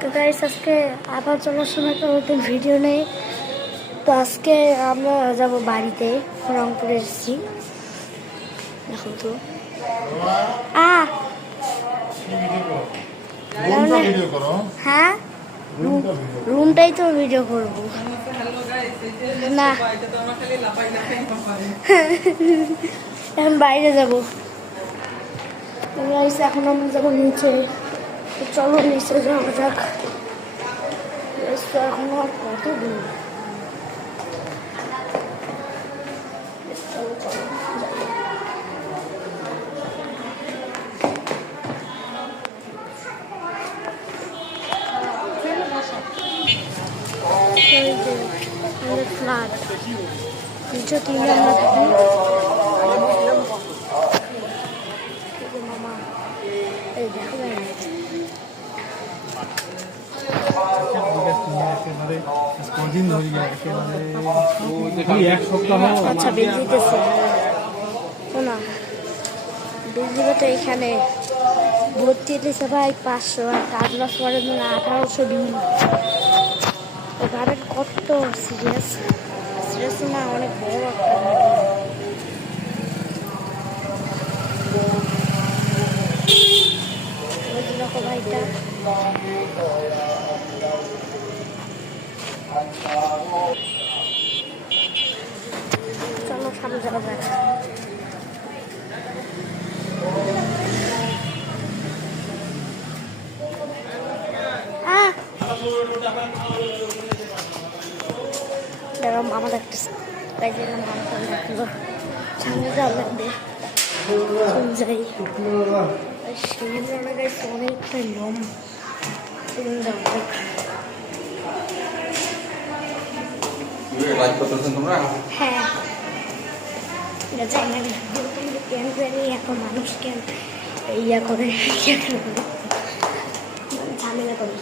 তো গাইস আজকে আবার চলার সময় তো নতুন ভিডিও নেই। তো আজকে আমরা যাব বাড়িতে, রংপুরে এসেছি। দেখো তো হ্যাঁ, রুমটাই তো ভিডিও করবো না, এখন বাইরে যাবো। এখন আমরা যাবো নিচে। তো চলো নিচে যাওয়া যাক। এখন আর কত দূর, ফ্ল্যাট নিচে 3 আমরা থাকি। মামা এই দেখো আচ্ছা বিল দিতেছে না, বিল দিবে তো এখানে ভর্তি দিতেছে ভাই 500, আর কাজ বাস করার জন্য 1800 বিল। এবারে কত সিরিয়াস সিরিয়াস না, অনেক বড় একটা দেখো ভাইটা। চলো সামনে যাওয়া যাক। মামা দেখতেছে, তাই জন্য মামাকে দেখলো সামনে যাওয়া লাগবে। যাই অনেকটা নিয়ম হ্যাঁ, এখন মানুষ কেন ইয়া করে ঝামেলা করে।